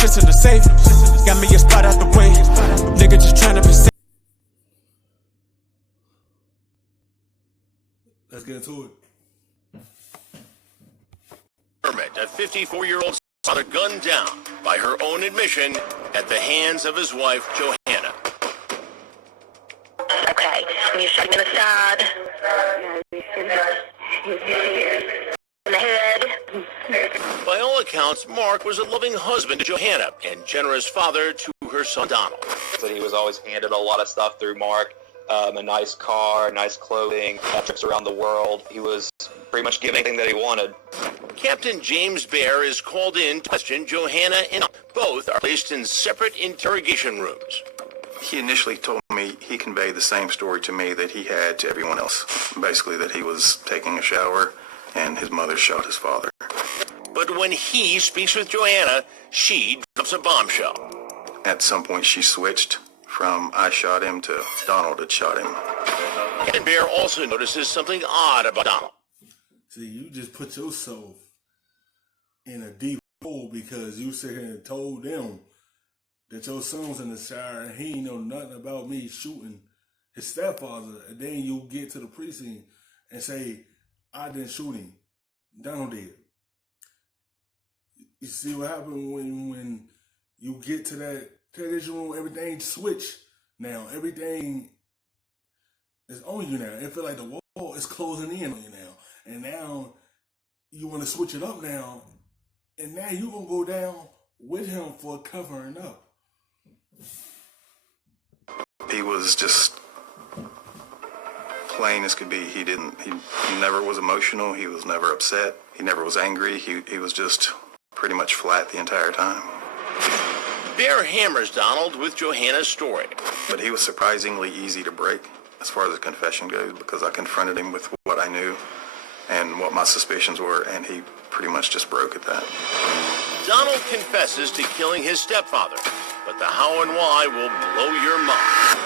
shit's in the safe. Got me a spot out the way. Nigga just tryna be safe. Let's get into it. A 54-year-old father gunned down by her own admission at the hands of his wife, Johanna. Okay, you shot him in the side, in the head. By all accounts, Mark was a loving husband to Johanna and generous father to her son, Donald. So he was always handed a lot of stuff through Mark. A nice car, nice clothing, trips around the world. He was pretty much giving anything that he wanted. Captain James Bear is called in to question Johanna and both are placed in separate interrogation rooms. He initially told me he conveyed the same story to me that he had to everyone else. Basically that he was taking a shower and his mother shot his father. But when he speaks with Johanna, she drops a bombshell. At some point she switched from I shot him to Donald had shot him. Captain Bear also notices something odd about Donald. See, you just put yourself in a deep hole because you sit here and told them that your son was in the shower and he ain't know nothing about me shooting his stepfather. And then you get to the precinct and say, I didn't shoot him. Donald did. You see what happened when you get to that television room, everything switch now. Everything is on you now. It feel like the wall is closing in on you now. And now you want to switch it up now. And now you going to go down with him for covering up. He was just plain as could be. He never was emotional. He was never upset. He never was angry. He was just pretty much flat the entire time. Bear hammers Donald with Johanna's story. But he was surprisingly easy to break as far as the confession goes because I confronted him with what I knew and what my suspicions were, and he pretty much just broke at that. Donald confesses to killing his stepfather, but the how and why will blow your mind.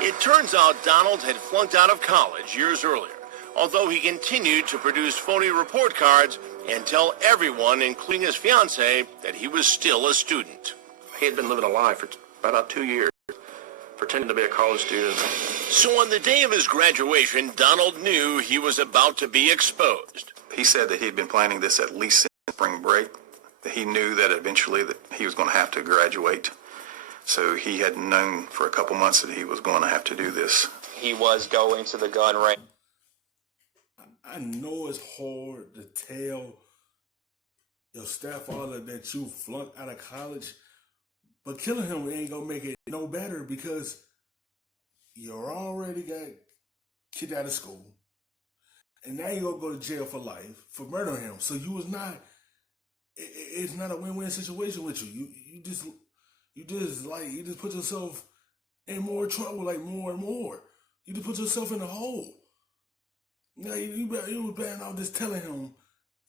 It turns out Donald had flunked out of college years earlier, although he continued to produce phony report cards and tell everyone, including his fiancée, that he was still a student. He had been living a lie for about 2 years, pretending to be a college student. So on the day of his graduation, Donald knew he was about to be exposed. He said that he'd been planning this at least since spring break. That he knew that eventually that he was going to have to graduate. So he had known for a couple months that he was going to have to do this. He was going to the gun range. I know it's hard to tell your stepfather that you flunked out of college, but killing him ain't going to make it no better because you already got kicked out of school. And now you're going to go to jail for life for murdering him. So you was not, it's not a win-win situation with you. You just put yourself in more trouble, like more and more. You just put yourself in a hole. Now you was better off just telling him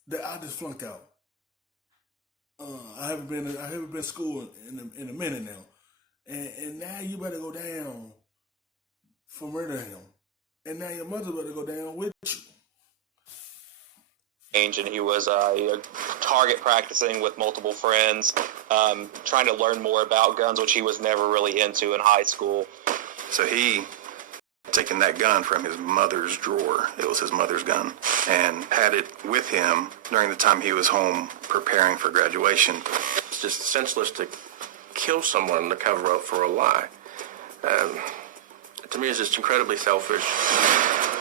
that I just flunked out. I haven't been to school in a minute now, and now you better go down for murdering him, and now your mother better go down with you. And he was target practicing with multiple friends, trying to learn more about guns, which he was never really into in high school. So he taken that gun from his mother's drawer. It was his mother's gun, and had it with him during the time he was home preparing for graduation. It's just senseless to kill someone to cover up for a lie. To me, it's just incredibly selfish.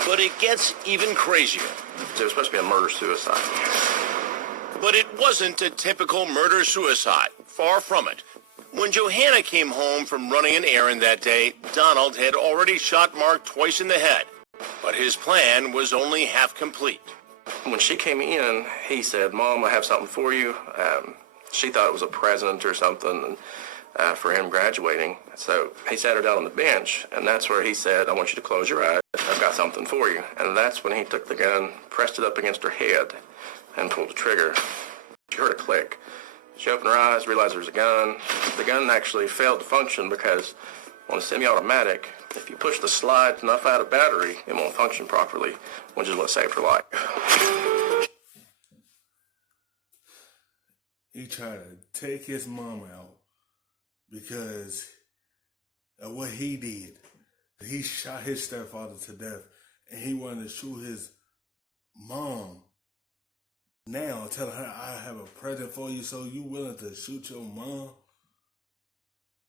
But it gets even crazier. It was supposed to be a murder-suicide. But it wasn't a typical murder-suicide. Far from it. When Johanna came home from running an errand that day, Donald had already shot Mark twice in the head. But his plan was only half complete. When she came in, he said, "Mom, I have something for you." She thought it was a present or something for him graduating. So he sat her down on the bench, and that's where he said, "I want you to close your eyes. I've got something for you." And that's when he took the gun, pressed it up against her head, and pulled the trigger. She heard a click. She opened her eyes, realized there was a gun. The gun actually failed to function because on a semi-automatic, if you push the slide enough out of battery, it won't function properly, which is what saved her life. He tried to take his mom out because of what he did. He shot his stepfather to death, and he wanted to shoot his mom now, telling her, I have a present for you, so you willing to shoot your mom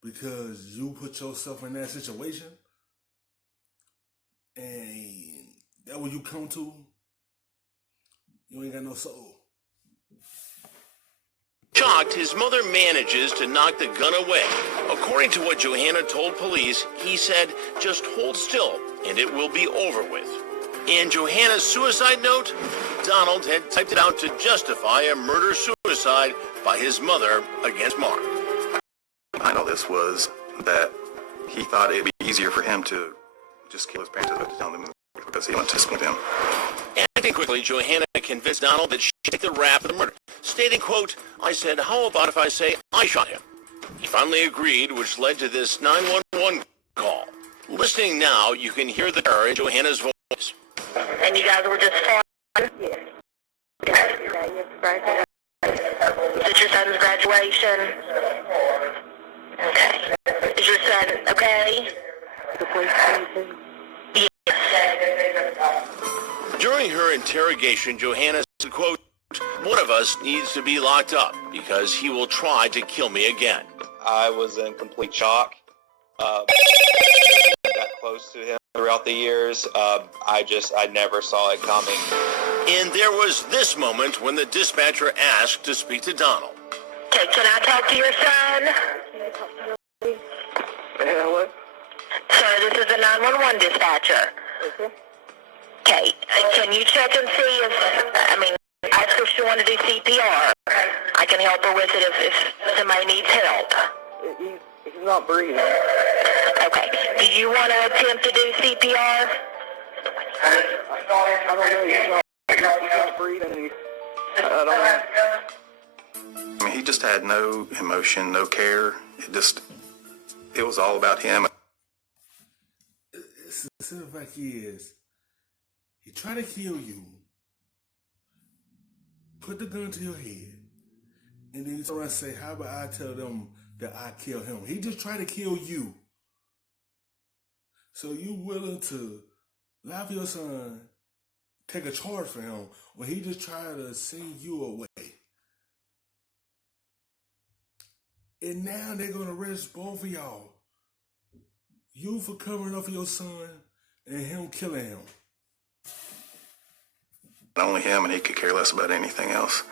because you put yourself in that situation? And that what you come to? You ain't got no soul. Shocked, his mother manages to knock the gun away. According to what Johanna told police, he said, just hold still and it will be over with. In Johanna's suicide note, Donald had typed it out to justify a murder-suicide by his mother against Mark. Behind all this was that he thought it'd be easier for him to just kill his parents than to tell them because he wanted to split them. Acting quickly, Johanna convinced Donald that she should take the rap of the murder, stating, quote, I said, how about if I say I shot him? He finally agreed, which led to this 911 call. Listening now, you can hear the terror in Johanna's voice. And you guys were just fun? Yes. Is it your son's graduation? Okay. Is your son okay? During her interrogation, Johanna said, quote, one of us needs to be locked up because he will try to kill me again. I was in complete shock. That close to him throughout the years, I never saw it coming. And there was this moment when the dispatcher asked to speak to Donald. Okay, can I talk to your son? What? Sir, this is the 911 dispatcher. Okay, can you check and see if, ask her if she want to do CPR. I can help her with it if somebody needs help. He's not breathing. Okay, do you want to attempt to do CPR? I don't know. He's not breathing. I don't know. I mean, he just had no emotion, no care. It was all about him. The simple fact is, he tried to kill you, put the gun to your head, and then you turn around and say, how about I tell them that I killed him? He just tried to kill you. So you willing to lie for your son, take a charge for him, when he just tried to send you away. And now they're going to arrest both of y'all. You for covering up for your son and him killing him. Only him, and he could care less about anything else.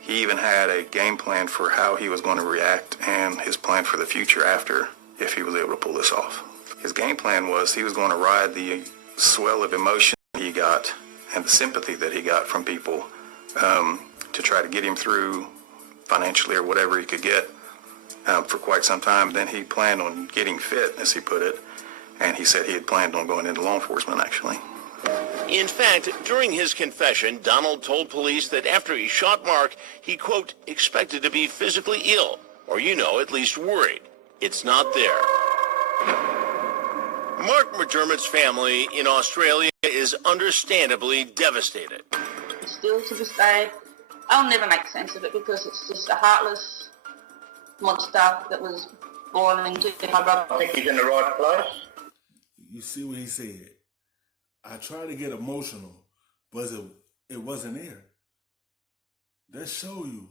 He even had a game plan for how he was going to react and his plan for the future after, if he was able to pull this off. His game plan was he was going to ride the swell of emotion he got and the sympathy that he got from people to try to get him through financially or whatever he could get for quite some time. Then he planned on getting fit, as he put it, and he said he had planned on going into law enforcement, actually. In fact, during his confession, Donald told police that after he shot Mark, he, quote, expected to be physically ill, or, at least worried. It's not there. Mark McDermott's family in Australia is understandably devastated. Still to this day, I'll never make sense of it because it's just a heartless monster that was born into my brother. I think he's in the right place. You see what he said? I tried to get emotional, but it wasn't there. That show you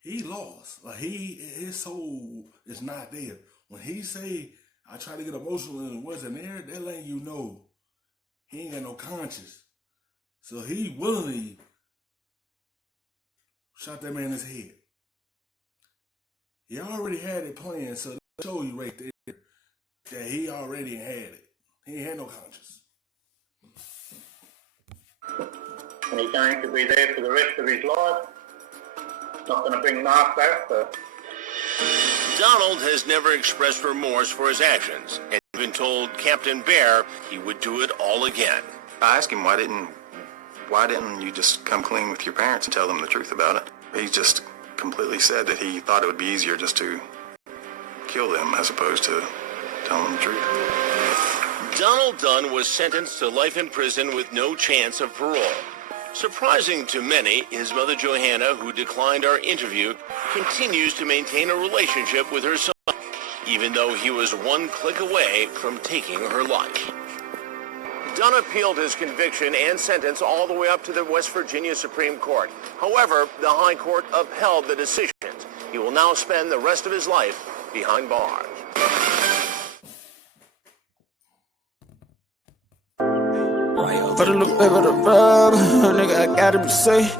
he lost. Like his soul is not there. When he say I tried to get emotional and it wasn't there, that letting you know he ain't got no conscience. So he willingly shot that man in his head. He already had it planned, so that show you right there that he already had it. He ain't had no conscience. And he's going to be there for the rest of his life. Not going to bring Mark back. Donald has never expressed remorse for his actions and even told Captain Bear he would do it all again. I asked him, why didn't you just come clean with your parents and tell them the truth about it? He just completely said that he thought it would be easier just to kill them as opposed to tell them the truth. Donald Dunn was sentenced to life in prison with no chance of parole. Surprising to many, his mother Johanna, who declined our interview, continues to maintain a relationship with her son, even though he was one click away from taking her life. Dunn appealed his conviction and sentence all the way up to the West Virginia Supreme Court. However, the High Court upheld the decisions. He will now spend the rest of his life behind bars. Put a little bit of the rub, nigga, I gotta be safe.